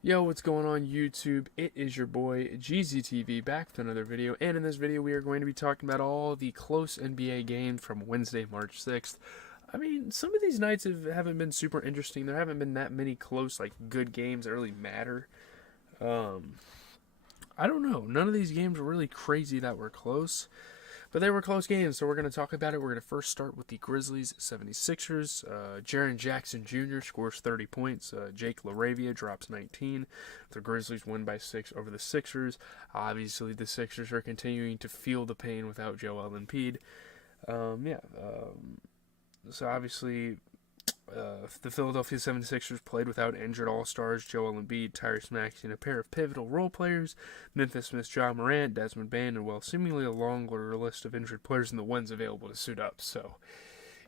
Yo, what's going on YouTube? It is your boy GZTV back with another video, and in this video we are going to be talking about all the close NBA games from Wednesday, March 6th. I mean, some of these nights haven't been super interesting. There haven't been that many close, good games that really matter. Um, I don't know. None of these games were really crazy that were close. But they were close games, so we're going to talk about it. We're going to first start with the Grizzlies 76ers. Jaren Jackson Jr. scores 30 points. Jake LaRavia drops 19. The Grizzlies win by 6 over the Sixers. Obviously, the Sixers are continuing to feel the pain without Joel Embiid. So obviously, the Philadelphia 76ers played without injured All-Stars Joel Embiid, Tyrese Maxey, and a pair of pivotal role players, Memphis Missed Ja Morant, Desmond Bane, and seemingly a longer list of injured players than the ones available to suit up. So,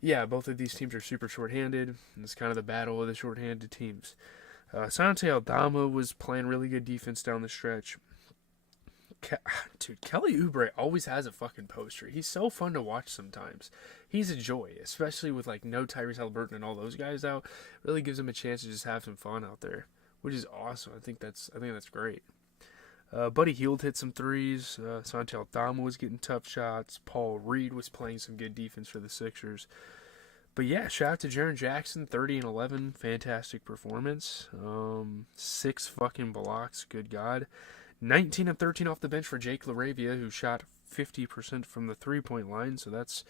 yeah, both of these teams are super shorthanded, and it's kind of the battle of the shorthanded teams. Santi Aldama was playing really good defense down the stretch. Dude, Kelly Oubre always has a fucking poster. He's so fun to watch sometimes. He's a joy, especially with no Tyrese Haliburton and all those guys out. Really gives him a chance to just have some fun out there, which is awesome. I think that's great. Buddy Hield hit some threes. Santi Aldama was getting tough shots. Paul Reed was playing some good defense for the Sixers. But yeah, shout out to Jaren Jackson, 30 and 11, fantastic performance. 6 fucking blocks, good God. 19 and 13 off the bench for Jake LaRavia, who shot 50% from the three-point line, so that's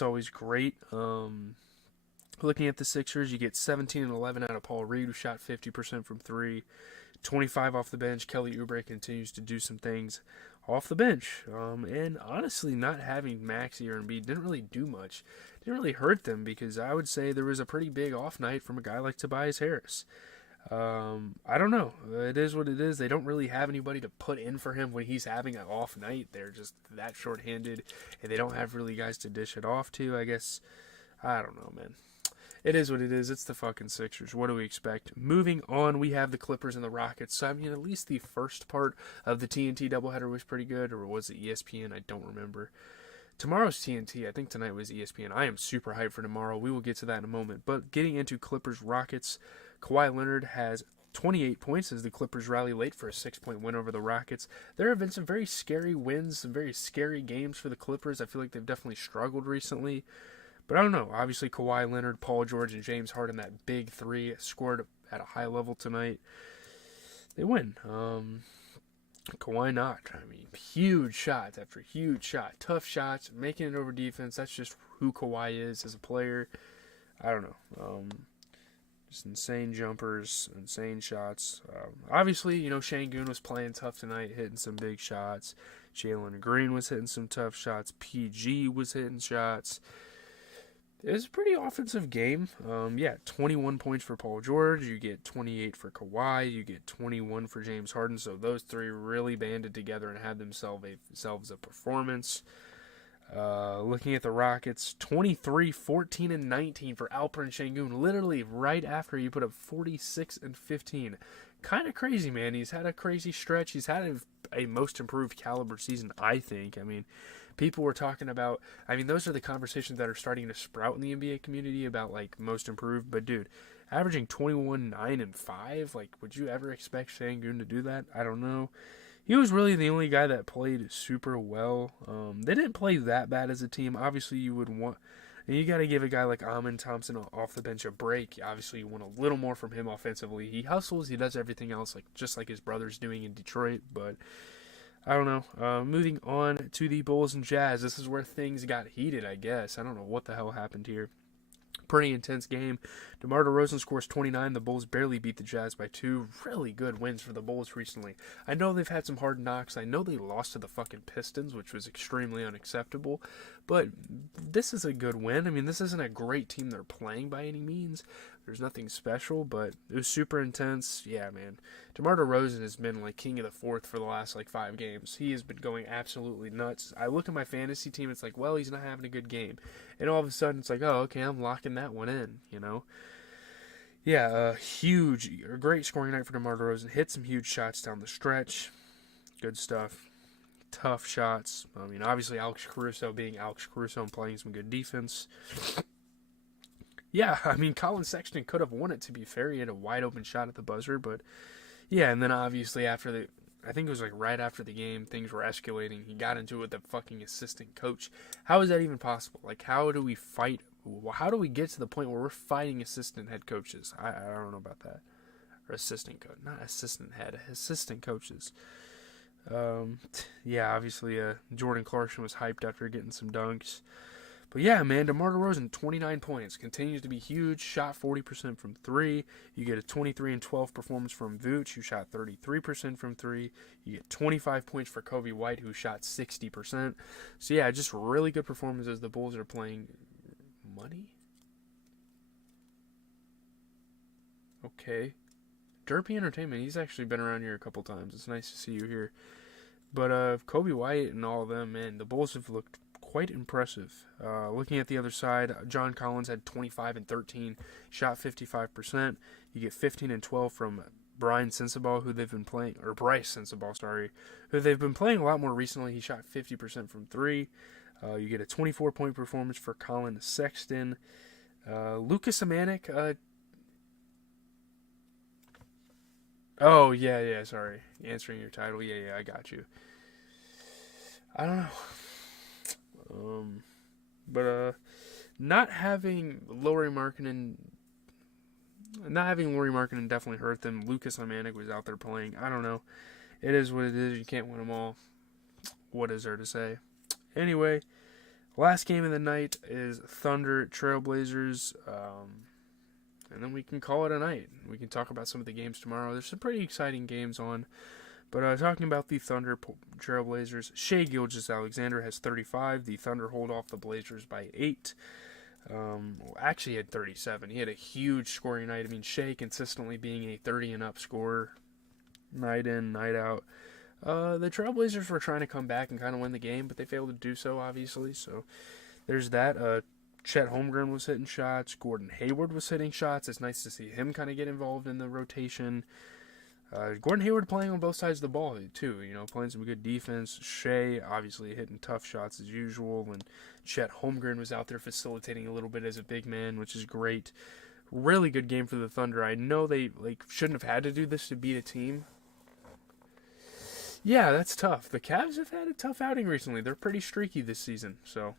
always great. Looking at the Sixers, you get 17 and 11 out of Paul Reed, who shot 50% from three. 25 off the bench. Kelly Oubre continues to do some things off the bench. And honestly, not having Maxey or Embiid didn't really do much. Didn't really hurt them because I would say there was a pretty big off night from a guy like Tobias Harris. I don't know. It is what it is. They don't really have anybody to put in for him when he's having an off night. They're just that shorthanded, and they don't have really guys to dish it off to. I guess I don't know, man. It is what it is. It's the fucking Sixers. What do we expect? Moving on, we have the Clippers and the Rockets. So, I mean, at least the first part of the TNT doubleheader was pretty good, or was it ESPN? I don't remember. Tomorrow's TNT. I think tonight was ESPN. I am super hyped for tomorrow. We will get to that in a moment. But getting into Clippers Rockets, Kawhi Leonard has 28 points as the Clippers rally late for a 6-point win over the Rockets. There have been some very scary wins, some very scary games for the Clippers. I feel like they've definitely struggled recently. But I don't know. Obviously, Kawhi Leonard, Paul George, and James Harden, that big three, scored at a high level tonight. They win. Kawhi not. I mean, huge shots after huge shot. Tough shots, making it over defense. That's just who Kawhi is as a player. I don't know. Just insane jumpers, insane shots. Obviously, Şengün was playing tough tonight, hitting some big shots. Jalen Green was hitting some tough shots. PG was hitting shots. It was a pretty offensive game. 21 points for Paul George. You get 28 for Kawhi. You get 21 for James Harden. So those three really banded together and had themselves a performance. Looking at the Rockets, 23, 14, and 19 for Alperen Şengün. Literally right after he put up 46 and 15. Kind of crazy, man. He's had a crazy stretch. He's had a most improved caliber season, I think. I mean, people were talking about, those are the conversations that are starting to sprout in the NBA community about, most improved. But, dude, averaging 21, 9, and 5, would you ever expect Şengün to do that? I don't know. He was really the only guy that played super well. They didn't play that bad as a team. Obviously, you got to give a guy like Amin Thompson off the bench a break. Obviously, you want a little more from him offensively. He hustles. He does everything else, just like his brother's doing in Detroit. But I don't know. Moving on to the Bulls and Jazz. This is where things got heated, I guess. I don't know what the hell happened here. Pretty intense game. DeMar DeRozan scores 29. The Bulls barely beat the Jazz by 2. Really good wins for the Bulls recently. I know they've had some hard knocks. I know they lost to the fucking Pistons, which was extremely unacceptable. But this is a good win. This isn't a great team they're playing by any means. There's nothing special, but it was super intense. Yeah, man. DeMar DeRozan has been king of the fourth for the last 5 games. He has been going absolutely nuts. I look at my fantasy team, it's well, he's not having a good game. And all of a sudden, it's oh, okay, I'm locking that one in, Yeah, a great scoring night for DeMar DeRozan. Hit some huge shots down the stretch. Good stuff. Tough shots. Obviously, Alex Caruso being Alex Caruso and playing some good defense. Yeah, Colin Sexton could have won it, to be fair. He had a wide open shot at the buzzer, but Yeah, and then obviously I think it was like right after the game, things were escalating. He got into it with the fucking assistant coach. How is that even possible? Like, how do we fight? How do we get to the point where we're fighting assistant head coaches? I don't know about that. Or assistant coach, not assistant head, assistant coaches. Yeah, obviously, Jordan Clarkson was hyped after getting some dunks. But yeah, man, DeMar DeRozan, 29 points, continues to be huge. Shot 40% from three. You get a 23 and 12 performance from Vooch, who shot 33% from three. You get 25 points for Kobe White, who shot 60%. So yeah, just really good performances. The Bulls are playing money. Okay. Derpy Entertainment, he's actually been around here a couple times. It's nice to see you here. But Kobe White and all of them, man, the Bulls have looked quite impressive. Looking at the other side, John Collins had 25 and 13, shot 55%. You get 15 and 12 from Bryce Sensabaugh, who they've been playing a lot more recently. He shot 50% from three. You get a 24-point performance for Colin Sexton. Lucas Amanek. Oh, yeah, sorry. Answering your title. Yeah, I got you. I don't know. But not having Lauri Markkanen definitely hurt them. Lucas Amanek was out there playing. I don't know. It is what it is. You can't win them all. What is there to say? Anyway, last game of the night is Thunder Trailblazers. And then we can call it a night. We can talk about some of the games tomorrow. There's some pretty exciting games on. But talking about the Thunder Trailblazers, Shai Gilgeous-Alexander has 35. The Thunder hold off the Blazers by 8. Actually, he had 37. He had a huge scoring night. I mean, Shai consistently being a 30-and-up scorer night in, night out. The Trailblazers were trying to come back and kind of win the game, but they failed to do so, obviously. So there's that. Chet Holmgren was hitting shots. Gordon Hayward was hitting shots. It's nice to see him kind of get involved in the rotation. Gordon Hayward playing on both sides of the ball, too. Playing some good defense. Shai, obviously, hitting tough shots as usual. And Chet Holmgren was out there facilitating a little bit as a big man, which is great. Really good game for the Thunder. I know they shouldn't have had to do this to beat a team. Yeah, that's tough. The Cavs have had a tough outing recently. They're pretty streaky this season, so...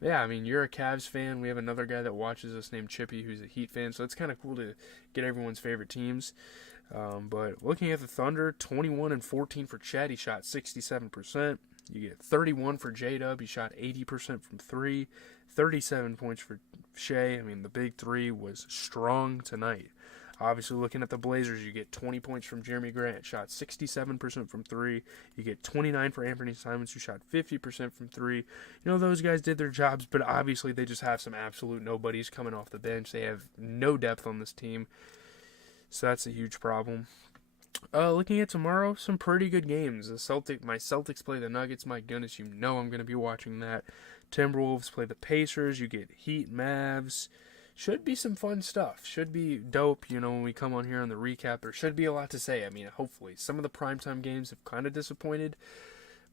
Yeah, I mean, you're a Cavs fan. We have another guy that watches us named Chippy who's a Heat fan, so it's kind of cool to get everyone's favorite teams. But looking at the Thunder, 21 and 14 for Chet. He shot 67%. You get 31 for J-Dub. He shot 80% from 3. 37 points for Shai. I mean, the big three was strong tonight. Obviously, looking at the Blazers, you get 20 points from Jeremy Grant, shot 67% from 3. You get 29 for Anthony Simons, who shot 50% from 3. Those guys did their jobs, but obviously they just have some absolute nobodies coming off the bench. They have no depth on this team, so that's a huge problem. Looking at tomorrow, some pretty good games. My Celtics play the Nuggets. My goodness, I'm going to be watching that. Timberwolves play the Pacers. You get Heat, Mavs. Should be some fun stuff. Should be dope, when we come on here on the recap. There should be a lot to say. I mean, hopefully. Some of the primetime games have kind of disappointed.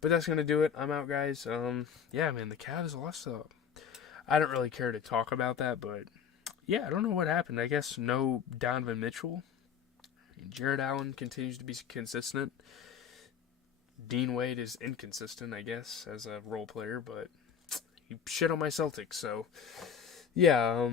But that's going to do it. I'm out, guys. Yeah, man, the Cavs lost. I don't really care to talk about that, but yeah, I don't know what happened. I guess no Donovan Mitchell. Jared Allen continues to be consistent. Dean Wade is inconsistent, I guess, as a role player, but he shit on my Celtics, so... Yeah,